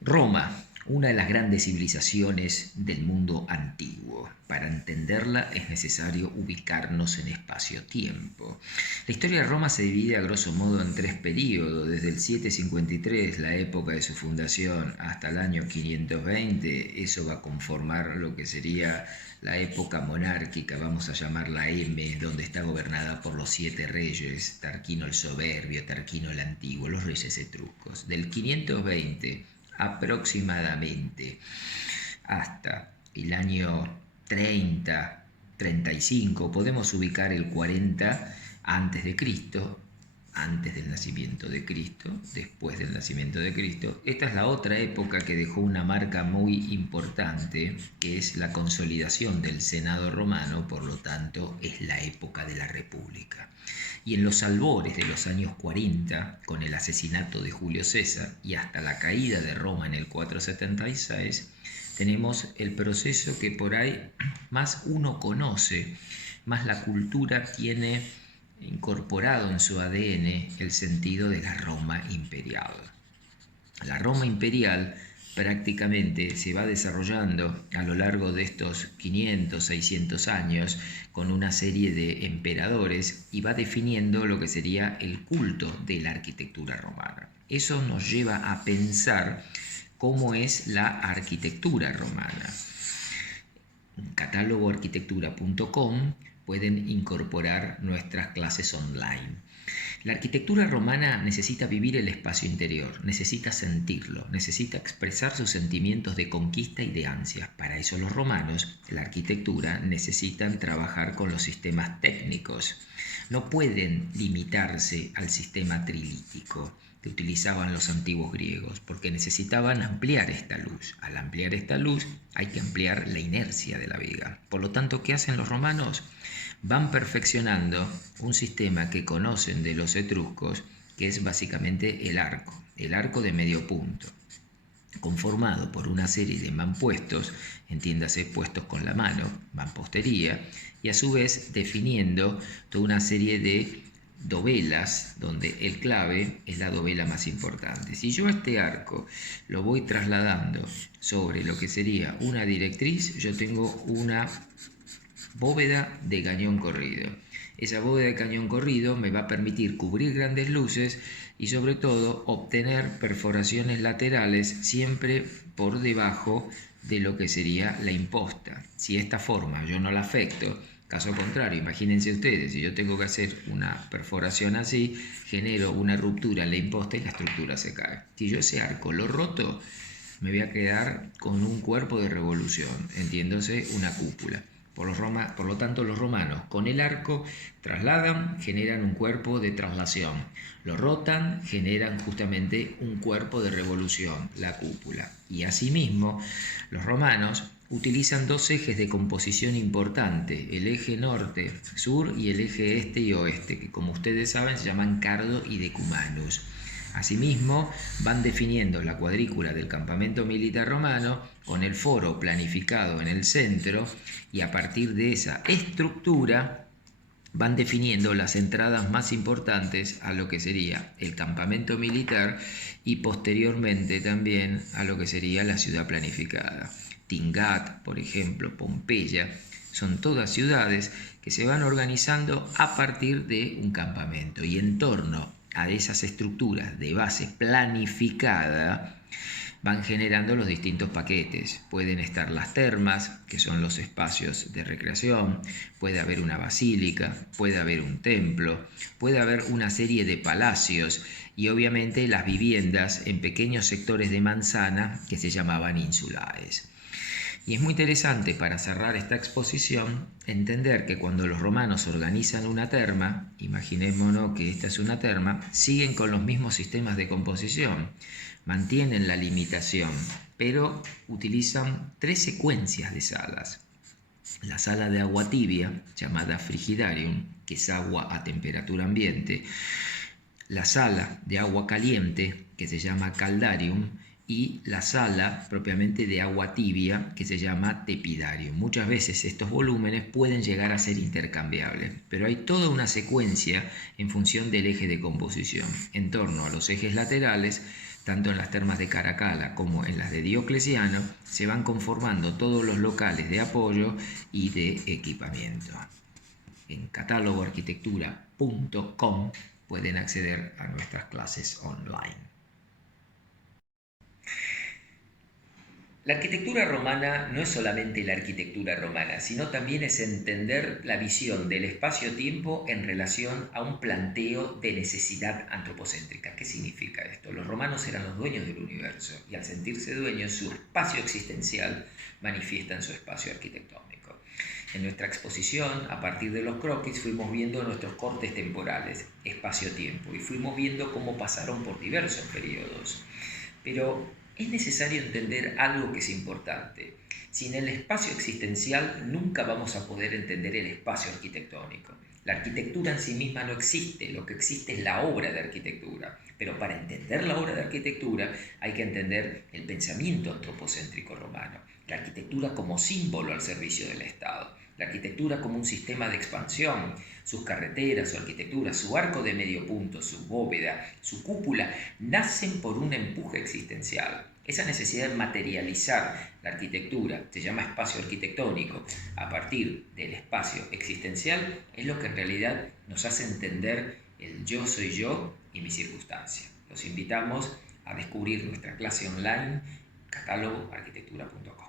Roma, una de las grandes civilizaciones del mundo antiguo. Para entenderla es necesario ubicarnos en espacio-tiempo. La historia de Roma se divide a grosso modo en tres periodos, desde el 753, la época de su fundación, hasta el año 520. Eso va a conformar lo que sería la época monárquica, vamos a llamarla M, donde está gobernada por los 7 reyes, Tarquino el Soberbio, Tarquino el Antiguo, los reyes etruscos. Del 520 aproximadamente hasta el año 30, 35, podemos ubicar el 40 antes de Cristo, antes del nacimiento de Cristo, después del nacimiento de Cristo. Esta es la otra época que dejó una marca muy importante, que es la consolidación del Senado romano, por lo tanto es la época de la República. Y en los albores de los años 40, con el asesinato de Julio César y hasta la caída de Roma en el 476, tenemos el proceso que por ahí más uno conoce, más la cultura tiene incorporado en su ADN el sentido de la Roma imperial. La Roma imperial prácticamente se va desarrollando a lo largo de estos 500, 600 años con una serie de emperadores y va definiendo lo que sería el culto de la arquitectura romana. Eso nos lleva a pensar cómo es la arquitectura romana. En catálogoarquitectura.com pueden incorporar nuestras clases online. La arquitectura romana necesita vivir el espacio interior, necesita sentirlo, necesita expresar sus sentimientos de conquista y de ansias. Para eso los romanos, la arquitectura, necesitan trabajar con los sistemas técnicos. No pueden limitarse al sistema trilítico que utilizaban los antiguos griegos, porque necesitaban ampliar esta luz. Al ampliar esta luz hay que ampliar la inercia de la viga. Por lo tanto, ¿qué hacen los romanos? Van perfeccionando un sistema que conocen de los etruscos, que es básicamente el arco de medio punto, conformado por una serie de mampuestos, entiéndase puestos con la mano, mampostería, y a su vez definiendo toda una serie de dovelas, donde el clave es la dovela más importante. Si yo este arco lo voy trasladando sobre lo que sería una directriz, yo tengo una bóveda de cañón corrido. Esa bóveda de cañón corrido me va a permitir cubrir grandes luces y sobre todo obtener perforaciones laterales siempre por debajo de lo que sería la imposta. Si esta forma yo no la afecto, caso contrario, imagínense ustedes, si yo tengo que hacer una perforación así, genero una ruptura en la imposta y la estructura se cae. Si yo ese arco lo roto, me voy a quedar con un cuerpo de revolución, entiéndose una cúpula. Por lo tanto, los romanos con el arco trasladan, generan un cuerpo de traslación. Lo rotan, generan justamente un cuerpo de revolución, la cúpula. Y asimismo, los romanos utilizan dos ejes de composición importante, el eje norte-sur y el eje este y oeste, que como ustedes saben se llaman Cardo y Decumanus. Asimismo, van definiendo la cuadrícula del campamento militar romano con el foro planificado en el centro y a partir de esa estructura van definiendo las entradas más importantes a lo que sería el campamento militar y posteriormente también a lo que sería la ciudad planificada. Tingat, por ejemplo, Pompeya, son todas ciudades que se van organizando a partir de un campamento y en torno a esas estructuras de base planificada van generando los distintos paquetes. Pueden estar las termas, que son los espacios de recreación, puede haber una basílica, puede haber un templo, puede haber una serie de palacios y obviamente las viviendas en pequeños sectores de manzana que se llamaban insulares. Y es muy interesante para cerrar esta exposición entender que cuando los romanos organizan una terma, imaginémonos que esta es una terma, siguen con los mismos sistemas de composición, mantienen la limitación, pero utilizan 3 secuencias de salas. La sala de agua tibia, llamada frigidarium, que es agua a temperatura ambiente, la sala de agua caliente, que se llama caldarium, y la sala propiamente de agua tibia que se llama tepidarium. Muchas veces estos volúmenes pueden llegar a ser intercambiables, pero hay toda una secuencia en función del eje de composición. En torno a los ejes laterales Tanto en las termas de Caracalla como en las de Diocleciano se van conformando todos los locales de apoyo y de equipamiento. En catálogoarquitectura.com pueden acceder a nuestras clases online. La arquitectura romana no es solamente la arquitectura romana, sino también es entender la visión del espacio-tiempo en relación a un planteo de necesidad antropocéntrica. ¿Qué significa esto? Los romanos eran los dueños del universo y al sentirse dueños, su espacio existencial manifiesta en su espacio arquitectónico. En nuestra exposición, a partir de los croquis, fuimos viendo nuestros cortes temporales, espacio-tiempo, y fuimos viendo cómo pasaron por diversos periodos. Pero es necesario entender algo que es importante. Sin el espacio existencial nunca vamos a poder entender el espacio arquitectónico. La arquitectura en sí misma no existe, lo que existe es la obra de arquitectura. Pero para entender la obra de arquitectura hay que entender el pensamiento antropocéntrico romano, la arquitectura como símbolo al servicio del Estado, la arquitectura como un sistema de expansión, sus carreteras, su arquitectura, su arco de medio punto, su bóveda, su cúpula, nacen por un empuje existencial. Esa necesidad de materializar la arquitectura, se llama espacio arquitectónico, a partir del espacio existencial, es lo que en realidad nos hace entender el yo soy yo y mi circunstancia. Los invitamos a descubrir nuestra clase online, catálogoarquitectura.com.